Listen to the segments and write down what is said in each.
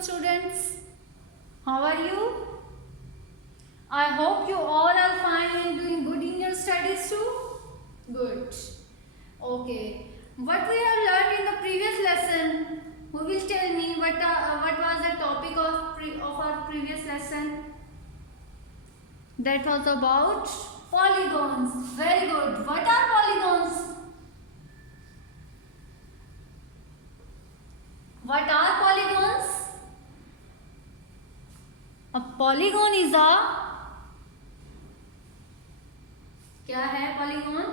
afternoon, students. How are you? I hope you all are fine and doing good in your studies too. Good. Okay. What we have learned in the previous lesson? Who will tell me what was the topic of our previous lesson? That was about polygons. Very good. What are polygons? What are polygons? A polygon is a क्या है polygon?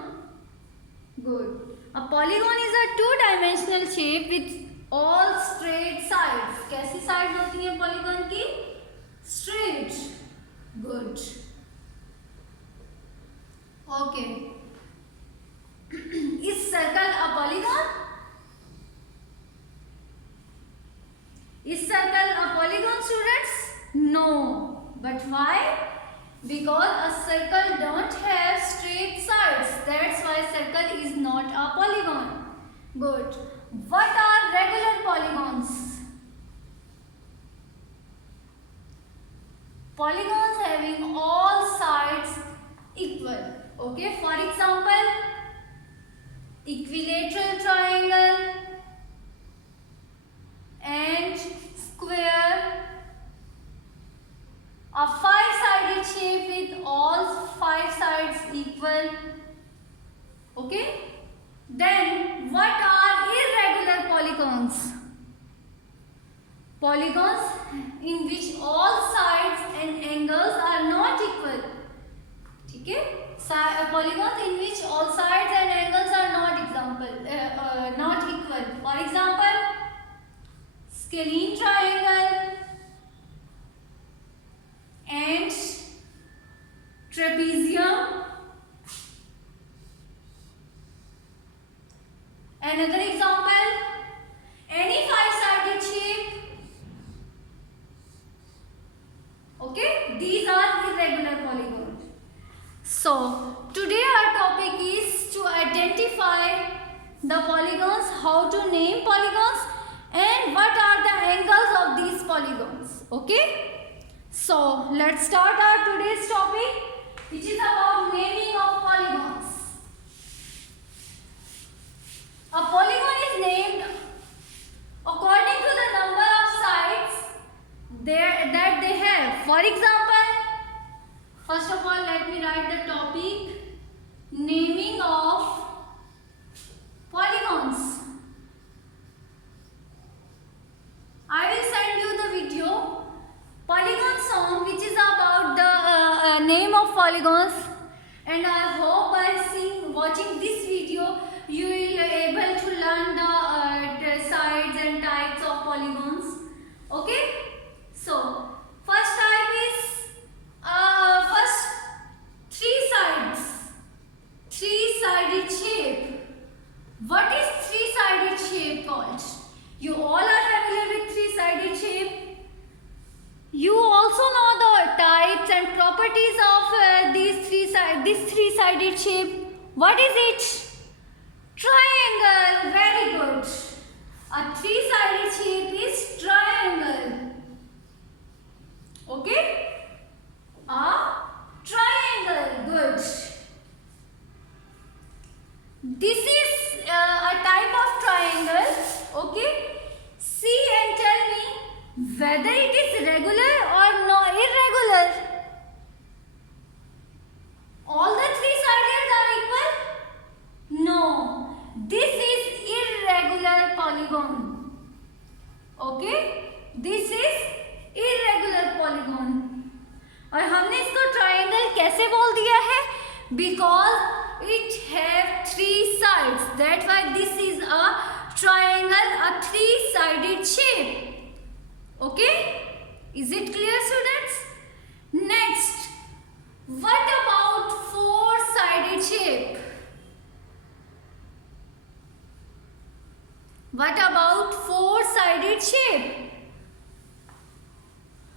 Good. A polygon is a two-dimensional shape with all straight sides. कैसी sides होती हैं polygon की? Straight. Good. Okay. Is circle a polygon? Is circle a polygon, students? No. But why? Because a circle don't have straight sides. That's why circle is not a polygon. Good. What are regular polygons? Polygons having all sides equal. Okay. For example, equilateral triangle and square, a five-sided shape with all five sides equal. Okay. Then what are irregular polygons? Polygons in which all sides and angles are not equal. ठीक है? Polygons in which all sides and angles are not equal. For example, scalene triangle and trapezium. Another example, any five-sided shape. Okay, these are irregular polygons. So today our topic is to identify the polygons, how to name polygons, and what are the angles of these polygons. Okay, so let's start our today's topic, which is about naming of polygons. A polygon is named according to the number of sides that they have. For example, first of all, let me write the topic: naming of polygons. I will send you the video polygon song, which is about the name of polygons, and I hope by watching this video you will able to learn the sides and types of polygons. Okay, so first type is first three-sided shape. What is three-sided shape called? You all are familiar with three-sided shape. You also know the types and properties of this three-sided shape. What is it? Triangle. Very good. A three-sided shape is triangle. Okay? A triangle. Good. This is a type of triangle. Okay? See and tell me whether it is regular or no irregular. All the three sides are equal? No. This is irregular polygon. Okay? This is irregular polygon. और हमने इसको triangle कैसे बोल दिया है? Because it have three sides. That's why this is a triangle, a three-sided shape. Okay? Is it clear, students? Next, what about four-sided shape? What about four-sided shape?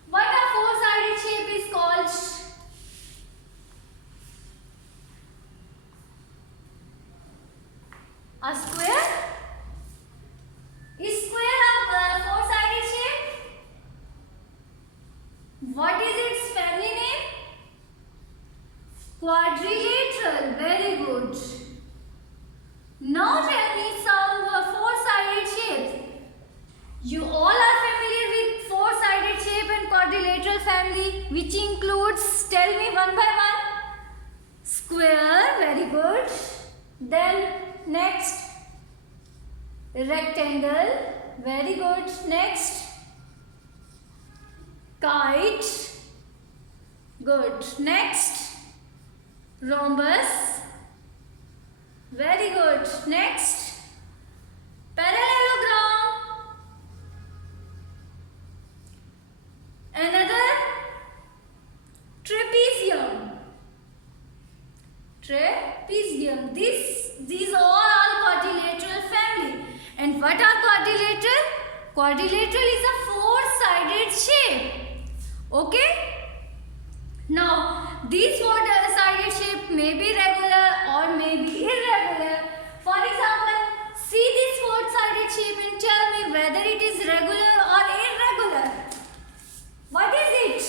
What a four-sided shape is called? A square? Is square a four-sided shape? Rectangle. Very good. Next. Kite. Good. Next. Rhombus. Very good. Next. Parallelogram. Another. Trapezium. Trapezium. These all are quadrilateral family. And what are quadrilateral? Quadrilateral is a four-sided shape. Okay? Now, these four-sided shape may be regular or may be irregular. For example, see this four-sided shape and tell me whether it is regular or irregular. What is it?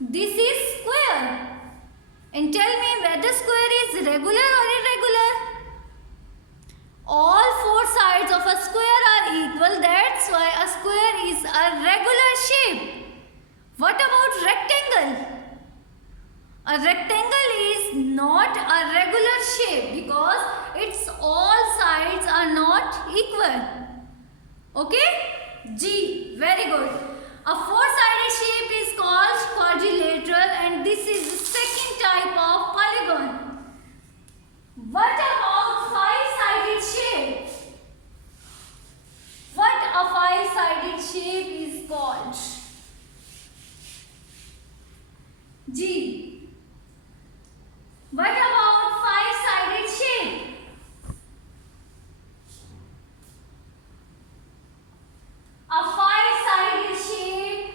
This is square. And tell me whether square is regular or irregular. All four sides of a square are equal. That's why a square is a regular shape. What about rectangle? A rectangle is not a regular shape because its all sides are not equal. Okay? G. Very good. A four-sided shape is called quadrilateral and this is the second type of polygon. What about five-sided shape? What a five-sided shape is called? G. What about five-sided shape? A five-sided shape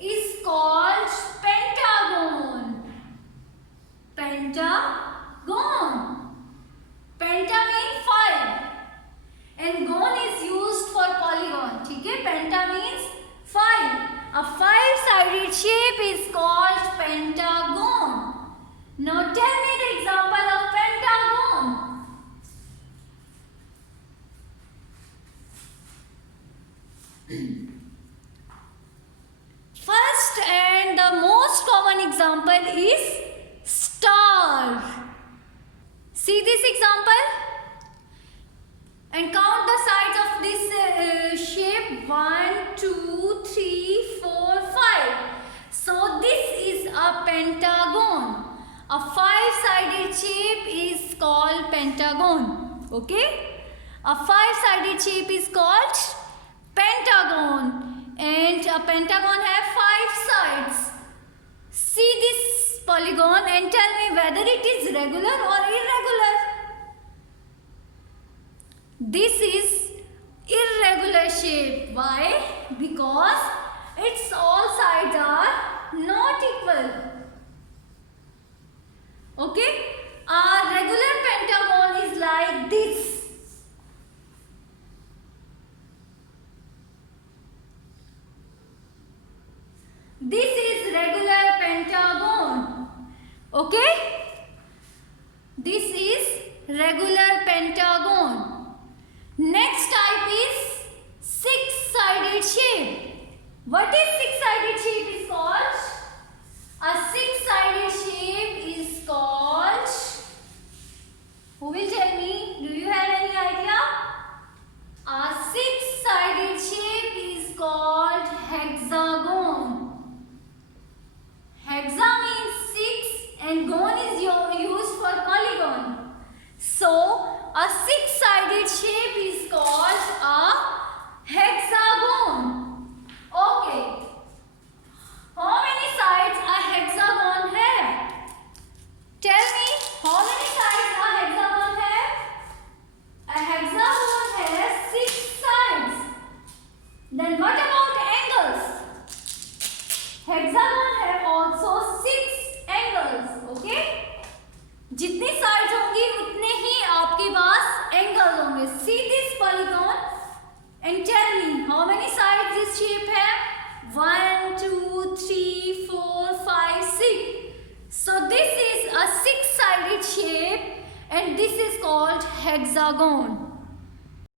is called pentagon. Pentagon. Penta means five and gon is used for polygon. Okay? Penta means five. A five-sided shape is called pentagon. Now tell me the example of pentagon. First and the most common example is star. See this example and count the sides of this shape 1, 2, 3, 4, 5. So this is a pentagon. A five-sided shape is called pentagon. Okay? A five-sided shape is called pentagon. And a pentagon has five sides. See this polygon and tell me whether it is regular or irregular. This is irregular shape. Why? Because its all sides are not equal. Okay? A regular pentagon is like this. This is regular pentagon. Okay? This is regular pentagon. Next type is six-sided shape. What is six-sided shape is called? A six-sided shape is called. Who will tell me? Do you have any idea? A six-sided shape is called hexagon. Hexa means six and gon is used for polygon. So, a six-sided shape is called a hexagon. Okay. How many sides a hexagon have? Tell me, how many sides a hexagon have? A hexagon has six sides. Then what about angles? Hexagon have also six angles. Okay? जितनी sides होंगी उतने ही आपके पास angles होंगे. See this polygon and tell me how many sides this shape have? 1, 2, 3, 4, 5, 6. So this is a six-sided shape and this is called hexagon.